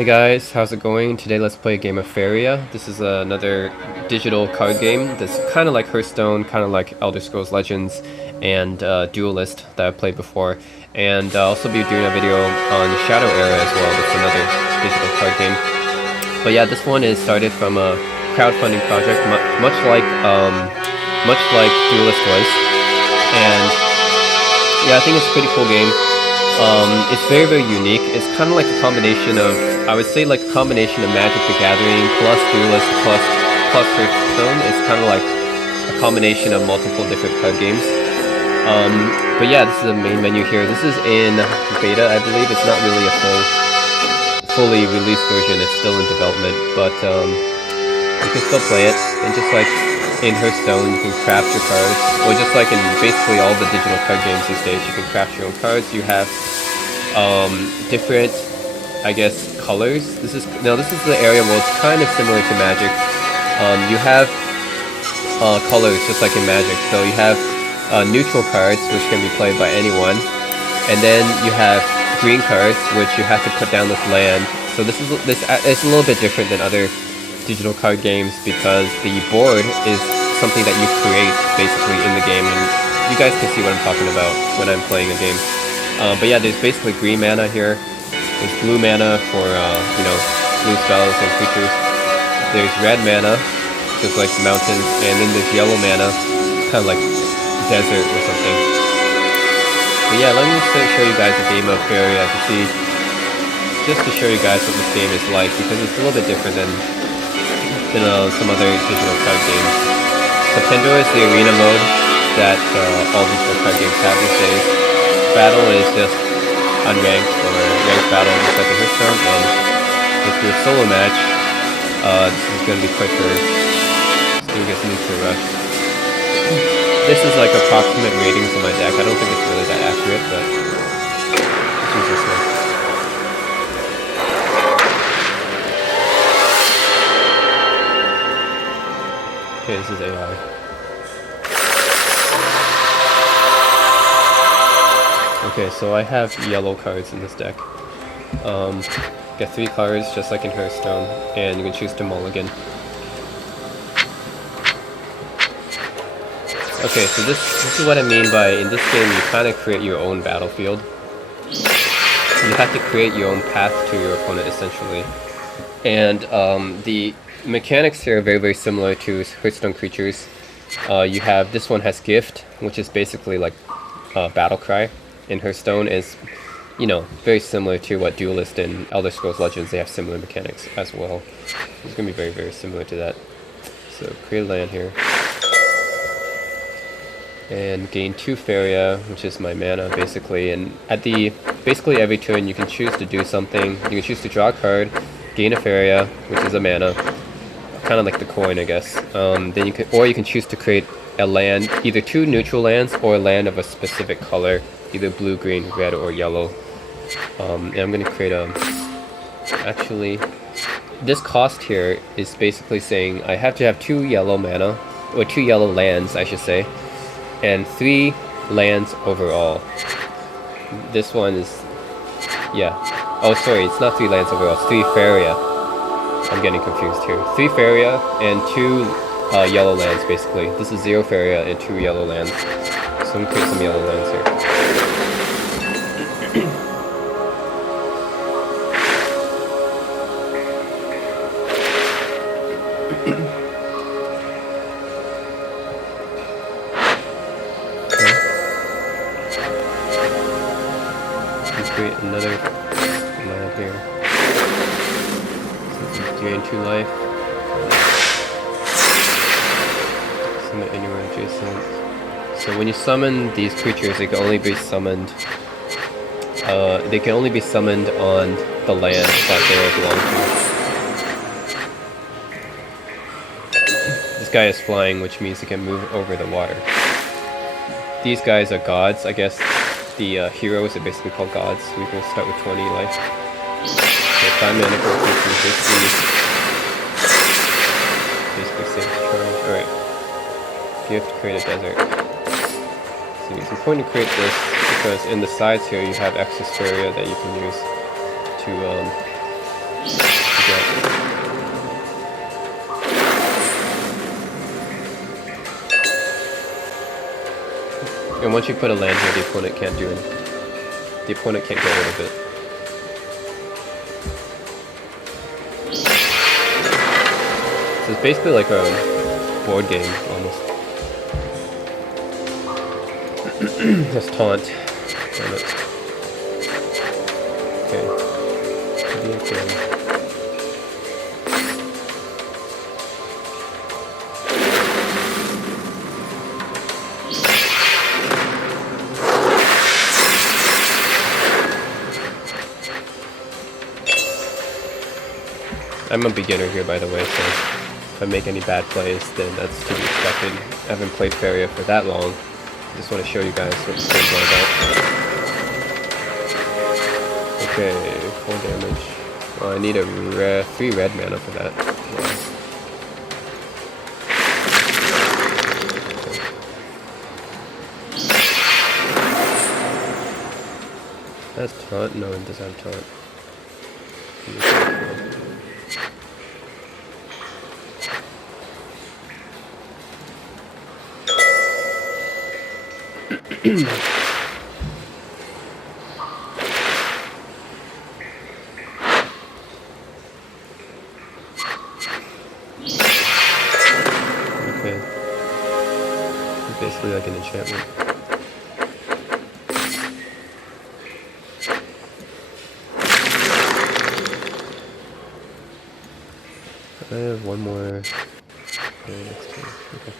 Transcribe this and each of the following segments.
Hey guys, how's it going? Today let's play a game of Faeria. This is another digital card game that's kind of like Hearthstone, kind of like Elder Scrolls Legends, and Duelist that I've played before. And I'll also be doing a video on Shadow Era as well. That's another digital card game. But yeah, this one is started from a crowdfunding project, much like Duelist was. And yeah, I think it's a pretty cool game. It's very, very unique. It's kind of like a combination of, I would say like a combination of Magic the Gathering plus Duelist plus Hearthstone. It's kind of like a combination of multiple different card games. But yeah, this is the main menu here. This is in beta, I believe. It's not really a fully released version. It's still in development, but you can still play it. And just like in Hearthstone, you can craft your cards, or just like in basically all the digital card games these days, you can craft your own cards. You have different, I guess, colors. This is the area where it's kind of similar to Magic. You have colors just like in Magic. So you have neutral cards, which can be played by anyone, and then you have green cards, which you have to put down this land. So it's a little bit different than other digital card games because the board is something that you create basically in the game, and you guys can see what I'm talking about when I'm playing a game. But yeah, there's basically green mana here. There's blue mana for blue spells and creatures. There's red mana, just like mountains, and then there's yellow mana, kind of like desert or something. But yeah, let me show you guys a game of Faeria to see, just to show you guys what this game is like, because it's a little bit different than some other digital card games. So Pandora is the arena mode that all digital card games have these days. Battle is just unranked or ranked battle, just like in Hearthstone. And if you're a solo match, this is going to be quicker. It's going to get smooth to rush. This is like approximate ratings on my deck. I don't think it's really that accurate, but let's use this one. Okay, this is AI. Okay, so I have yellow cards in this deck. Get 3 cards, just like in Hearthstone, and you can choose to mulligan. Okay, so this is what I mean by, in this game, you kind of create your own battlefield. You have to create your own path to your opponent, essentially. And the mechanics here are very, very similar to Hearthstone creatures. You have, this one has Gift, which is basically like Battle Cry. In Hearthstone is, very similar to what Duelist and Elder Scrolls Legends, they have similar mechanics as well. It's going to be very, very similar to that. So create a land here. And gain 2 Faeria, which is my mana basically. And at basically every turn you can choose to do something. You can choose to draw a card, gain a Faeria, which is a mana. Kind of like the coin, I guess. Then you can choose to create a land, either 2 neutral lands or a land of a specific color, either blue, green, red, or yellow. And I'm going to create actually, this cost here is basically saying I have to have 2 yellow mana, or 2 yellow lands, I should say, and 3 lands overall. This one is, yeah. Oh, sorry, it's not 3 lands overall, it's 3 Faeria. I'm getting confused here. 3 Faeria and 2 yellow lands, basically. This is 0 Faeria and 2 yellow lands. So I'm going to create some yellow lands here. Let's create another land here. Gain 2 life. Summon anywhere adjacent. So when you summon these creatures, they can only be summoned. They can only be summoned on the land that they belong to. This guy is flying, which means he can move over the water. These guys are gods, I guess. The heroes are basically called gods. We will start with 20 life. So 5 mana for creatures, basically safe to charge. Alright. Gift, create a desert. So it's important to create this because in the sides here you have excess area that you can use to And once you put a land here, the opponent can't do it. The opponent can't get rid of it. So it's basically like a board game, almost. Just taunt. Damn it. Okay. I'm a beginner here, by the way, so if I make any bad plays, then that's to be expected. I haven't played Faeria for that long. I just want to show you guys what this game's all about. Okay, 4 damage. Well, I need a 3 red mana for that. Yeah. That's taunt? No, it doesn't have taunt. Okay. It's basically like an enchantment. I have one more. Okay.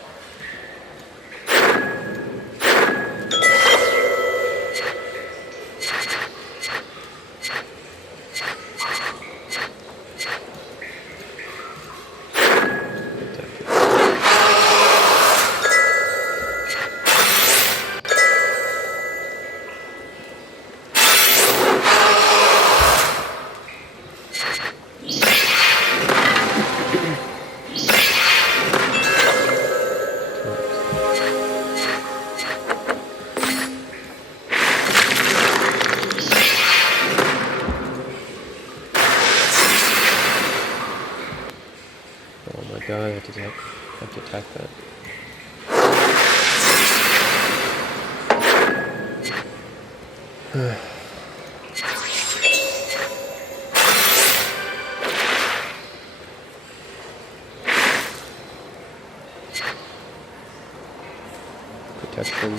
Oh my god, I have to attack that. Protection.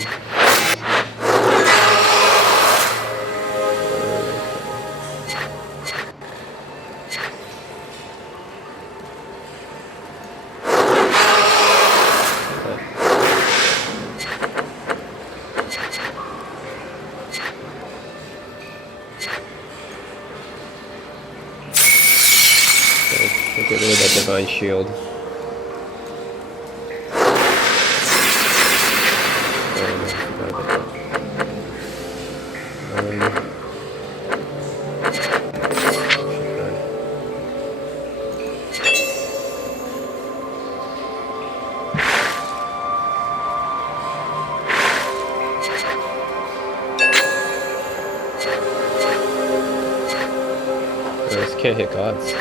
Get rid of that divine shield. This can't hit gods.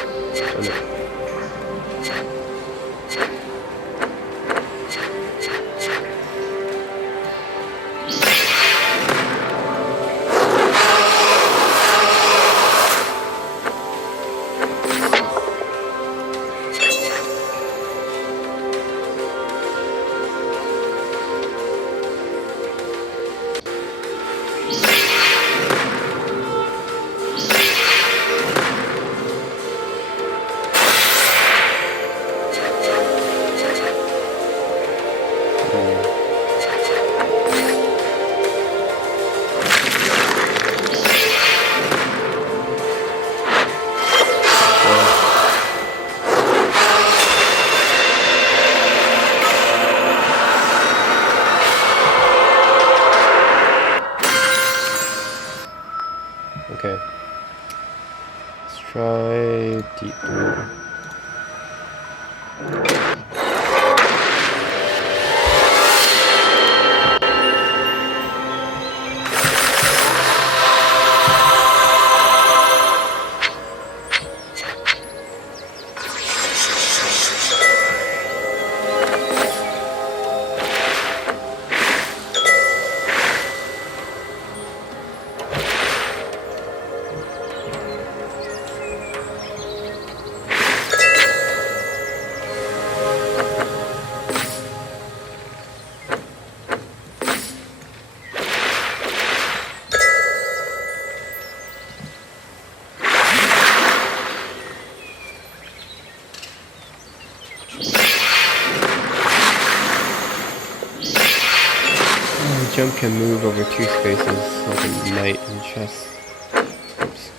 Okay. Let's try deep blue. jump can move over 2 spaces like a knight in chess. Oops.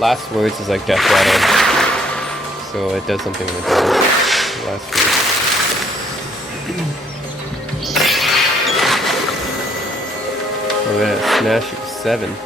Last words is like death rattle, so it does something when it dies. Last words. Oh yeah, smash it 7.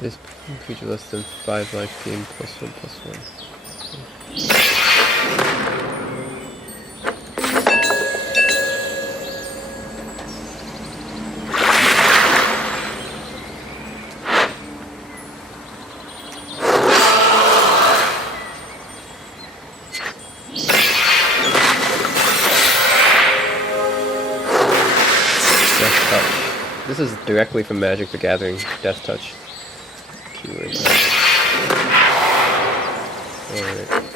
This creature less than 5 life gain +1/+1. Death Touch. This is directly from Magic the Gathering. Death Touch. Keyword. Alright.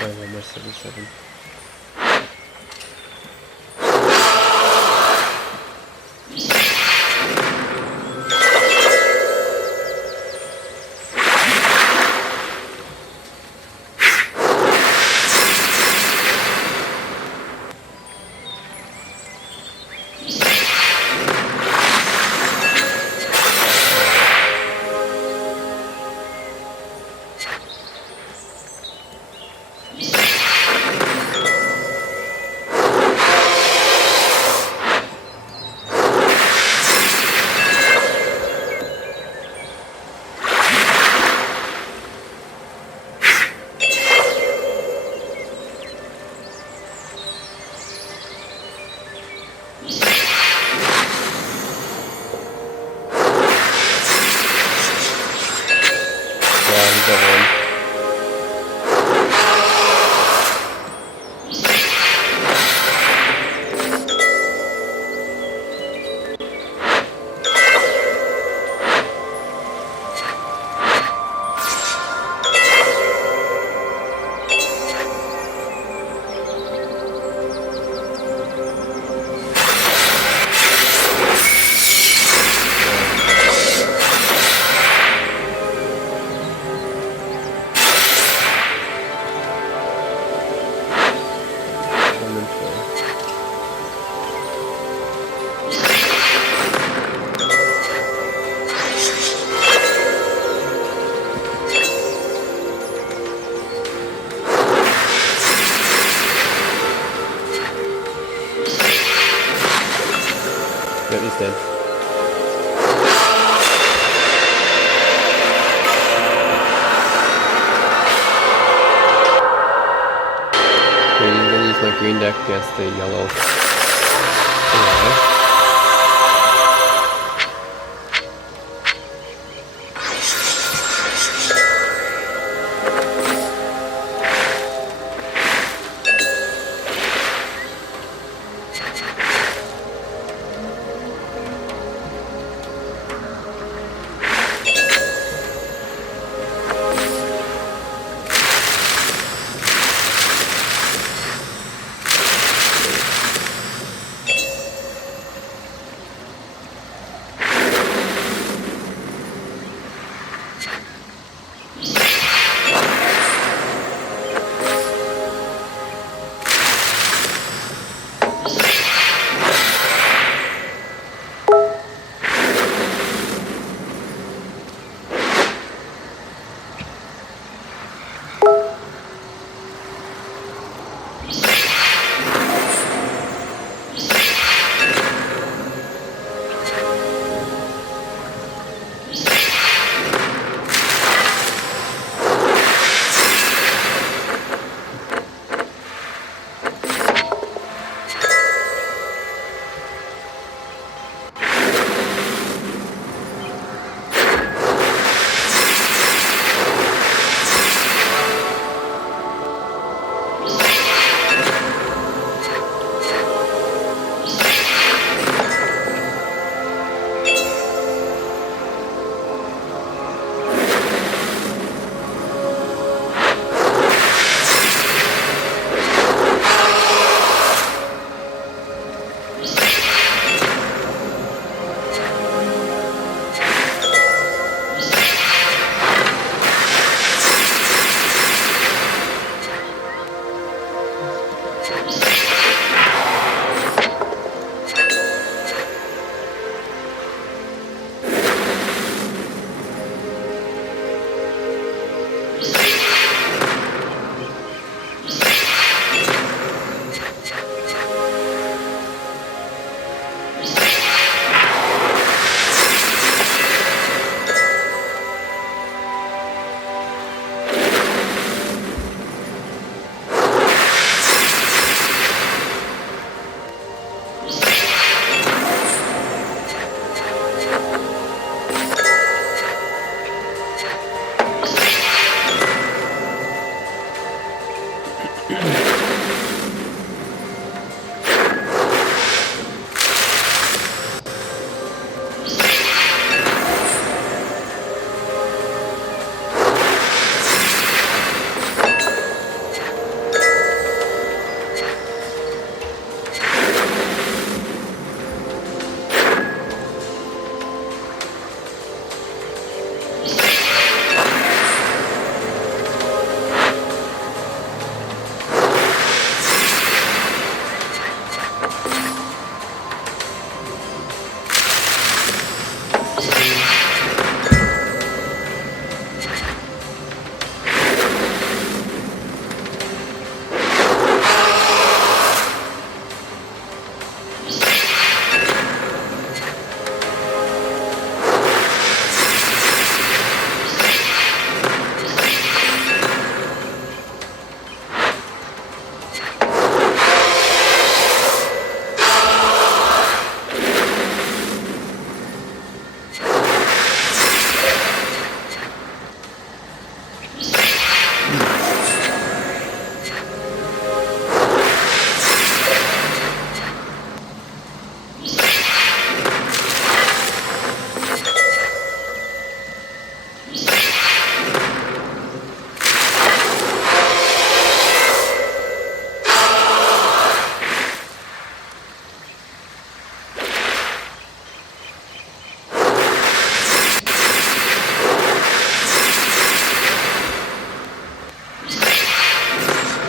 Almost 77. instead. Okay, I'm gonna use my green deck against the yellow. Yeah.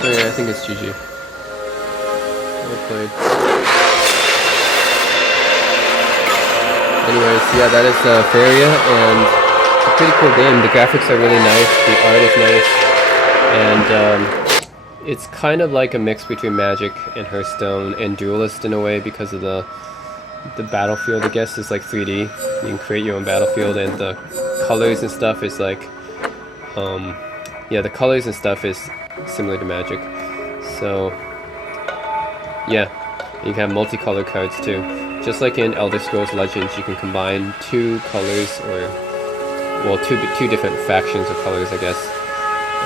Oh yeah, I think it's GG. Well played. Anyways, yeah, that is Faeria, and it's a pretty cool game. The graphics are really nice, the art is nice, and it's kind of like a mix between Magic and Hearthstone and Duelist in a way because of the the battlefield, I guess, is like 3D. You can create your own battlefield, and the colors and stuff is like, yeah, the colors and stuff is similar to Magic. So, yeah, you can have multicolor cards too. Just like in Elder Scrolls Legends, you can combine two colors, or, well, two different factions of colors, I guess.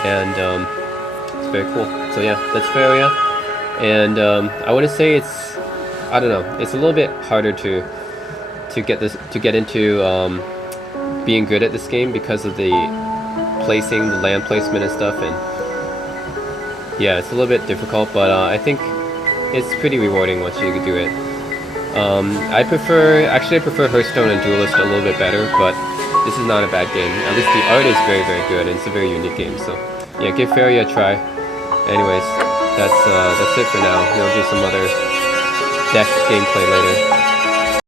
And it's very cool. So yeah, that's Faeria. And I want to say it's, I don't know, it's a little bit harder to get into being good at this game because of the placing, the land placement and stuff, and yeah, it's a little bit difficult, but I think it's pretty rewarding once you do it. I prefer Hearthstone and Duelist a little bit better, but this is not a bad game. At least the art is very, very good, and it's a very unique game. So yeah, give Faeria a try. Anyways, that's it for now. We'll do some other deck gameplay later.